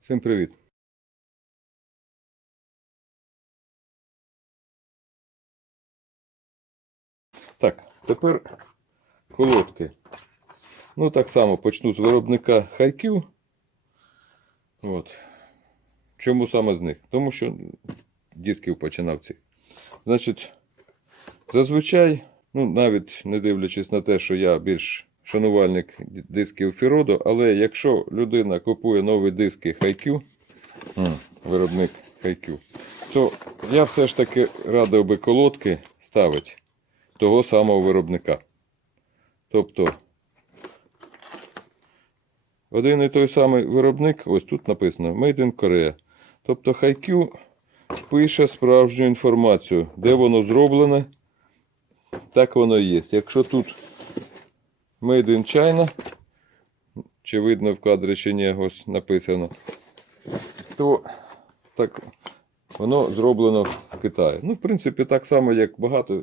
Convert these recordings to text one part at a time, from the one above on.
Всім привіт! Так, тепер колодки. Ну, так само почну з виробника Хайків. От. Чому саме з них? Тому що дисків починав цих. Значить, зазвичай, ну, навіть не дивлячись на те, що я більш шанувальник дисків Фіродо, але якщо людина купує нові диски Хайкю, виробник Хайкю, то я все ж таки радив би колодки ставити того самого виробника. Тобто, один і той самий виробник, ось тут написано Made in Korea. Тобто Хайкю пише справжню інформацію, де воно зроблене, так воно і є. Якщо тут Made in China, чи видно в кадрі, чи ні, ось написано, то так воно зроблено в Китаї. Ну, в принципі, так само, як багато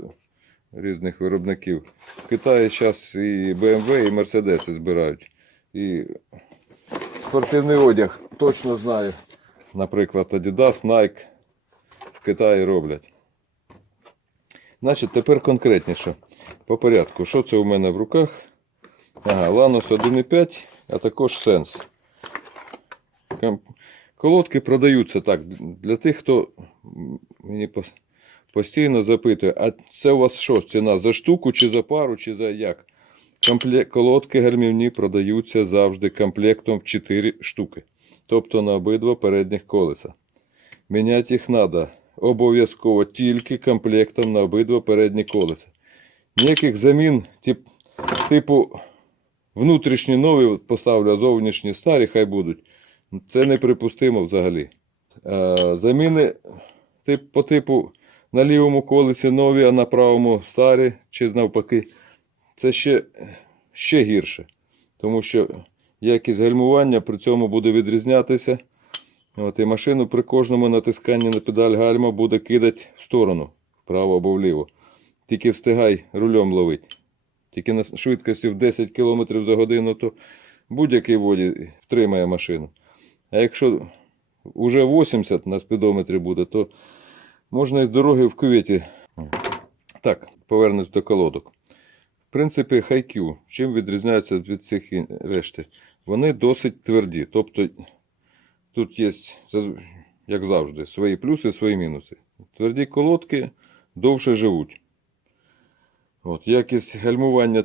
різних виробників. В Китаї зараз і BMW, і Mercedes збирають. І спортивний одяг точно знаю. Наприклад, Adidas, Nike в Китаї роблять. Значить, тепер конкретніше. По порядку, що це у мене в руках? Ага, Lanos 1.5, а також. Ком- Колодки продаються так. Для тих, хто мені постійно запитує, а це у вас що, ціна за штуку, чи за пару, чи за як? Компле- Колодки гальмівні продаються завжди комплектом 4 штуки. Тобто на обидва передніх колеса. Міняти їх треба обов'язково тільки комплектом на обидва передні колеса. Ніяких замін, тип, типу, внутрішні нові поставлю, а зовнішні старі хай будуть. Це неприпустимо взагалі. Е, заміни тип, по типу на лівому колесі нові, а на правому старі, чи навпаки, це ще, ще гірше. Тому що якість гальмування при цьому буде відрізнятися. От, і машину при кожному натисканні на педаль гальма буде кидати в сторону, вправо або вліво. Тільки встигай рулем ловити. Тільки на швидкості в 10 км за годину, то будь-який воді втримає машину. А якщо вже 80 на спідометрі буде, то можна із дороги в кюветі. Так, повернусь до колодок. В принципі, хайкю, чим відрізняються від цих решти? Вони досить тверді. Тобто тут є, як завжди, свої плюси, свої мінуси. Тверді колодки довше живуть. От, якість гальмування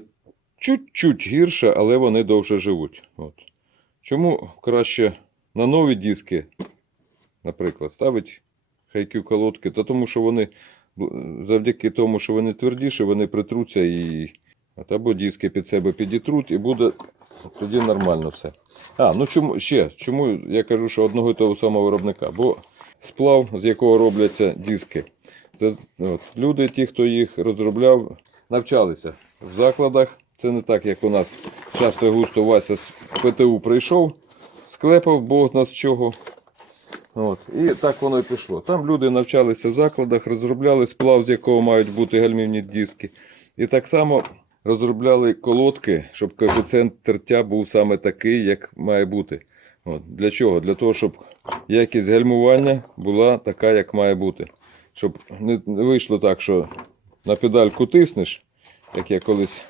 чуть-чуть гірша, але вони довше живуть. От. Чому краще на нові диски, наприклад, ставити хайкю колодки? Та тому що вони завдяки тому, що вони твердіші, вони притруться і або диски під себе підітруть, і буде тоді нормально все. А, ну чому ще? Чому я кажу, що одного і того самого виробника? Бо сплав, з якого робляться диски. Це от, люди, ті, хто їх розробляв, навчалися в закладах. Це не так, як у нас часто густо Вася з ПТУ прийшов, склепав Бог нас чого. От, і так воно і пішло. Там люди навчалися в закладах, розробляли сплав, з якого мають бути гальмівні диски. І так само розробляли колодки, щоб коефіцієнт тертя був саме такий, як має бути. От. Для чого? Для того, щоб якість гальмування була така, як має бути. Щоб не вийшло так, що на педальку тиснеш, як я колись,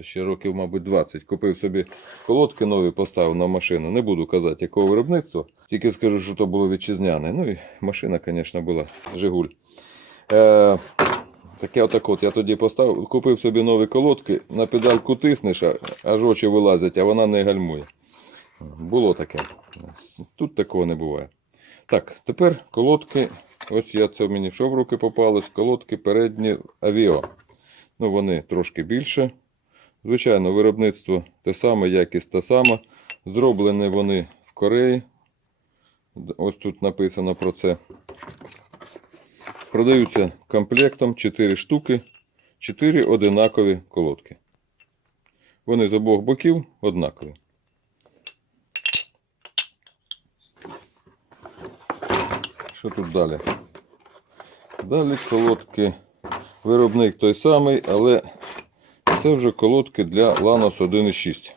ще років, мабуть, 20, купив собі колодки нові, поставив на машину. Не буду казати, якого виробництва. Тільки скажу, що то було вітчизняне. Ну і машина, звісно, була Жигуль. Е, таке отак от. Я тоді поставив, купив собі нові колодки, на педальку тиснеш, аж очі вилазять, а вона не гальмує. Було таке. Тут такого не буває. Так, тепер колодки. Ось я це мені що в руки попалось. Колодки передні авіо. Ну, вони трошки більше. Звичайно, виробництво те саме, якість та сама. Зроблені вони в Кореї. Ось тут написано про це. Продаються комплектом 4 штуки, 4 одинакові колодки. Вони з обох боків однакові. Що тут далі? Далі колодки. Виробник той самий, але це вже колодки для Lanos 1.6.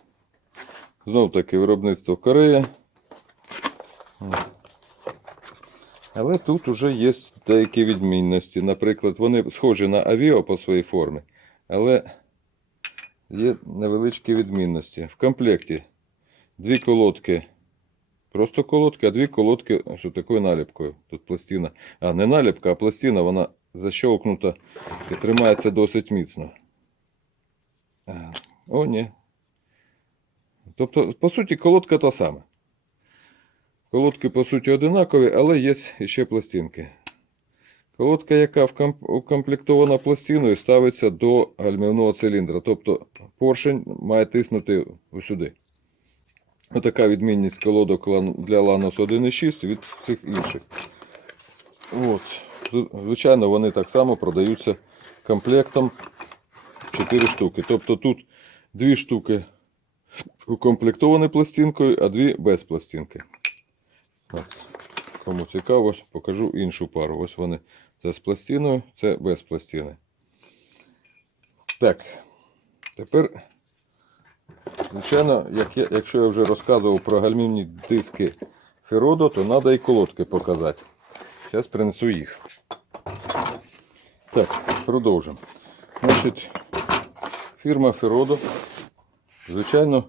Знов таки виробництво Корея. Але тут вже є деякі відмінності. Наприклад, вони схожі на авіо по своїй формі, але є невеличкі відмінності. В комплекті дві колодки. Просто колодки, а дві колодки з такою наліпкою. Тут пластина. А, не наліпка, а пластина, вона защелкнута і тримається досить міцно. О, ні. Тобто, по суті, колодка та сама. Колодки, по суті, одинакові, але є ще пластинки. Колодка, яка укомплектована пластиною, ставиться до гальмівного циліндра. Тобто поршень має тиснути сюди. Отака відмінність колодок для Lanos 1.6 від всіх інших. От. Звичайно, вони так само продаються комплектом 4 штуки. Тобто тут 2 штуки укомплектовані пластинкою, а 2 без пластинки. Ось. Кому цікаво, покажу іншу пару. Ось вони. Це з пластиною, це без пластини. Так. Тепер, звичайно, як я, якщо я вже розказував про гальмівні диски Феродо, то треба і колодки показати. Зараз принесу їх. Так, продовжимо. Значить, фірма Феродо, звичайно,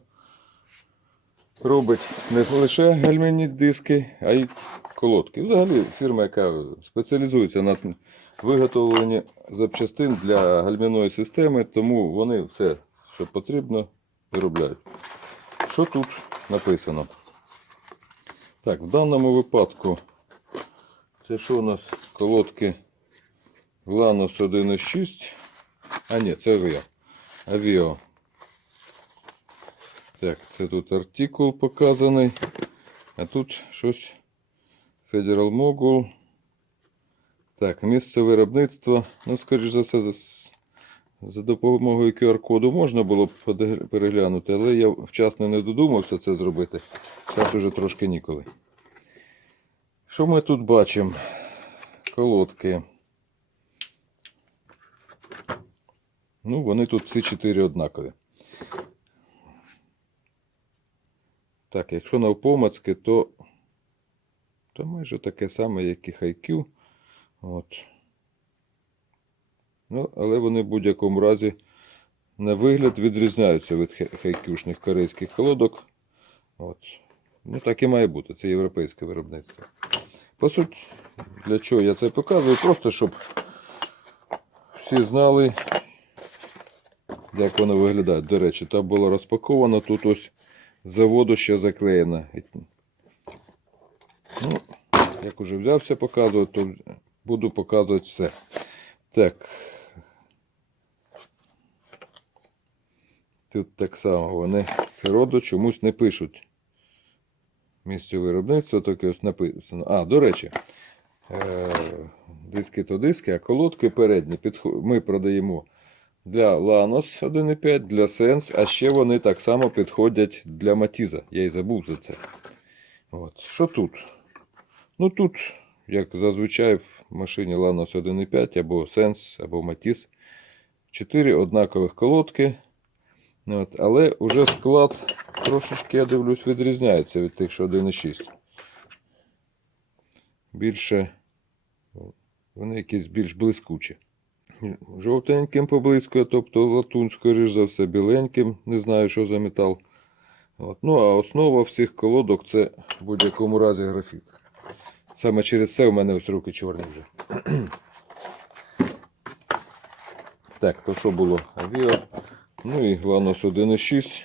робить не лише гальмівні диски, а й колодки. Взагалі фірма, яка спеціалізується на виготовленні запчастин для гальмівної системи, тому вони все, що потрібно, виробляють. Що тут написано? Так, в даному випадку, це що у нас колодки Lanos 1.6. А ні, це Avio. Avio. Так, це тут артикул показаний. А тут щось Federal Mogul. Так, місце виробництва. Ну, скоріш за все, за, допомогою QR-коду можна було б переглянути, але я вчасно не додумався це зробити. Зараз уже трошки ніколи. Що ми тут бачимо? Колодки. Ну, вони тут всі чотири однакові. Так, якщо навпомацьки, то, то майже таке саме, як і хайкю. От. Ну, але вони в будь-якому разі на вигляд відрізняються від хайкюшних корейських холодок. От. Ну, так і має бути. Це європейське виробництво. По суті, для чого я це показую? Просто щоб всі знали, як воно виглядає. До речі, там було розпаковано, тут ось заводу ще заклеєно. Ну, як уже взявся показувати, то буду показувати все. Так. Тут так само вони Фероду чомусь не пишуть. Місце виробництва таке ось написано. А, до речі, е- диски то диски, а колодки передні ми продаємо для Lanos 1.5, для Sense, а ще вони так само підходять для Matiz. Я й забув за це. От. Що тут? Ну тут, як зазвичай в машині Lanos 1.5 або Sense, або Matiz, 4 однакових колодки. От. Але вже склад трошечки, я дивлюсь, відрізняється від тих, що 1.6. Більше вони якісь більш блискучі. Жовтеньким поблискує, тобто латунь, скоріш за все, біленьким, не знаю, що за метал. От. Ну, а основа всіх колодок це в будь-якому разі графіт. Саме через це у мене ось руки чорні вже. так, то що було? Авіо. Ну і Lanos 1.6.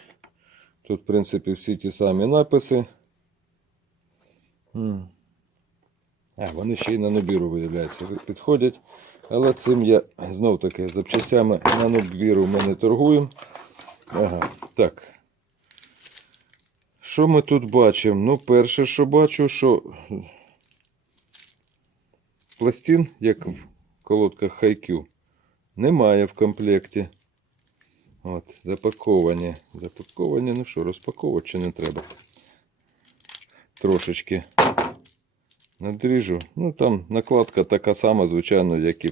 Тут, в принципі, всі ті самі написи. А, вони ще й на набіру виявляється, підходять. Але цим я знов таки запчастями на набіру ми не торгуємо. Ага, так. Що ми тут бачимо? Ну, перше, що бачу, що пластин, як в колодках Хайкю, немає в комплекті. От, запаковані. Запаковані, ну що, розпаковувати чи не треба? Трошечки надріжу. Ну там накладка така сама, звичайно, як і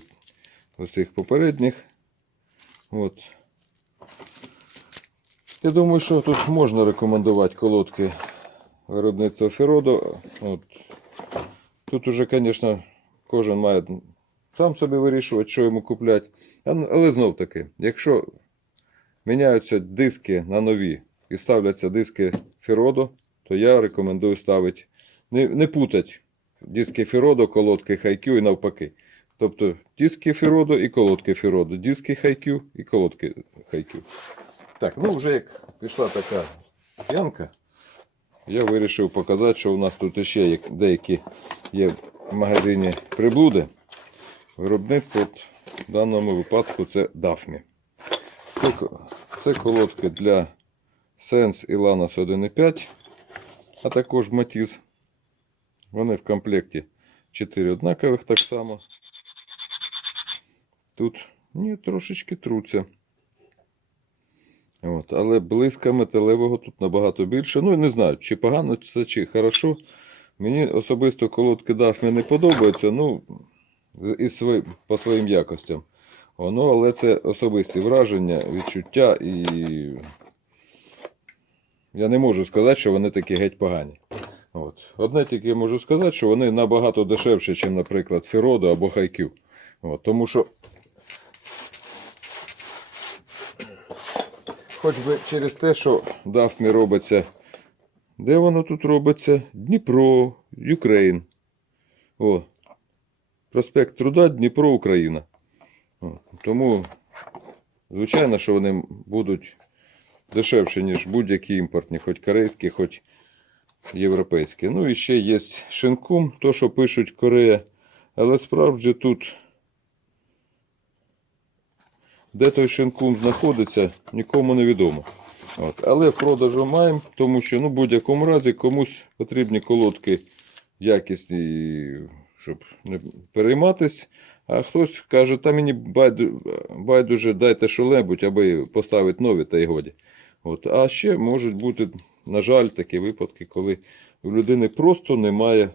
в усіх попередніх. От. Я думаю, що тут можна рекомендувати колодки виробництва Феродо. От. Тут уже, звісно, кожен має сам собі вирішувати, що йому купляти. Але знов таки, якщо міняються диски на нові і ставляться диски Феродо, то я рекомендую ставити, не, не путати диски Феродо, колодки Хайкю і навпаки. Тобто диски Феродо і колодки Феродо, диски Хайкю і колодки Хайкю. Так, ну вже як пішла така п'янка, я вирішив показати, що у нас тут ще деякі є в магазині приблуди. Виробництво в даному випадку це Дафмі. Це, це колодки для Sense і Lanos 1.5, а також Matiz. Вони в комплекті 4 однакових так само. Тут ні, трошечки труться. От, але близька металевого тут набагато більше. Ну, не знаю, чи погано це, чи хорошо. Мені особисто колодки Дафмі не подобаються, ну, із свої, по своїм якостям. Воно, але це особисті враження, відчуття і. Я не можу сказати, що вони такі геть погані. От. Одне тільки можу сказати, що вони набагато дешевші, ніж, наприклад, Феродо або Хайкю. От. Тому що. Хоч би через те, що Дафмі робиться. Де воно тут робиться? Дніпро, Юкрейн. О. Проспект Труда, Дніпро, Україна. Тому, звичайно, що вони будуть дешевші, ніж будь-які імпортні, хоч корейські, хоч європейські. Ну і ще є шинкум, то, що пишуть Корея. Але справді тут, де той шинкум знаходиться, нікому не відомо. От. Але в продажу маємо, тому що ну, в будь-якому разі комусь потрібні колодки якісні, щоб не перейматись. А хтось каже, та мені байдуже дайте що-небудь, аби поставити нові, та й годі. От. А ще можуть бути, на жаль, такі випадки, коли у людини просто немає,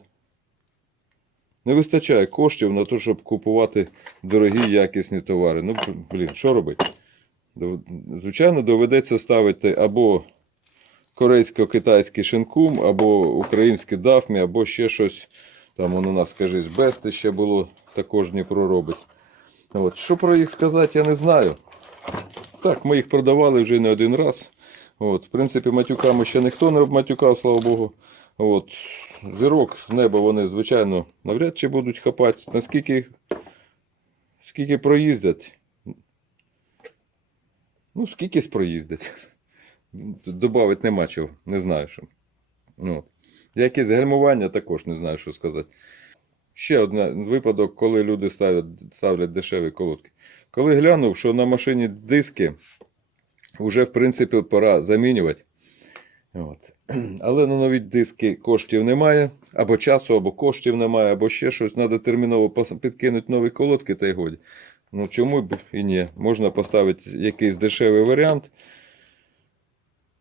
не вистачає коштів на те, щоб купувати дорогі якісні товари. Ну, блін, що робити? Звичайно, доведеться ставити або корейсько-китайський шинкум, або український дафмі, або ще щось. Там воно у нас, скажись, Бести ще було, також Дніпро робить. От. Що про їх сказати, я не знаю. Так, ми їх продавали вже не один раз. От. В принципі, матюками ще ніхто не обматюкав, слава Богу. От. Зірок з неба вони, звичайно, навряд чи будуть хапати. Наскільки скільки проїздять, Ну, скількись проїздять. Добавити нема чого, не знаю що. От. Якесь гальмування також не знаю, що сказати. Ще один випадок, коли люди ставлять, ставлять дешеві колодки. Коли глянув, що на машині диски вже, в принципі, пора замінювати. От. Але на нові диски коштів немає, або часу, або коштів немає, або ще щось. Треба терміново підкинути нові колодки та й годі. Ну чому б і ні? Можна поставити якийсь дешевий варіант,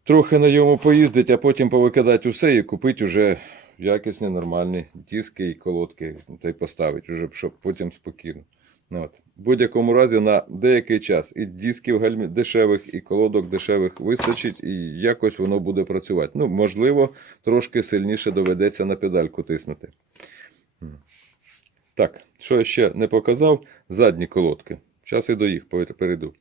трохи на ньому поїздити, а потім повикидати усе і купити вже якісні нормальні диски і колодки, та й поставити, вже, щоб потім спокійно. Ну, от. В будь-якому разі на деякий час і дисків гальмі дешевих, і колодок дешевих вистачить, і якось воно буде працювати. Ну, можливо, трошки сильніше доведеться на педальку тиснути. Так, що я ще не показав? Задні колодки. Зараз і до їх перейду.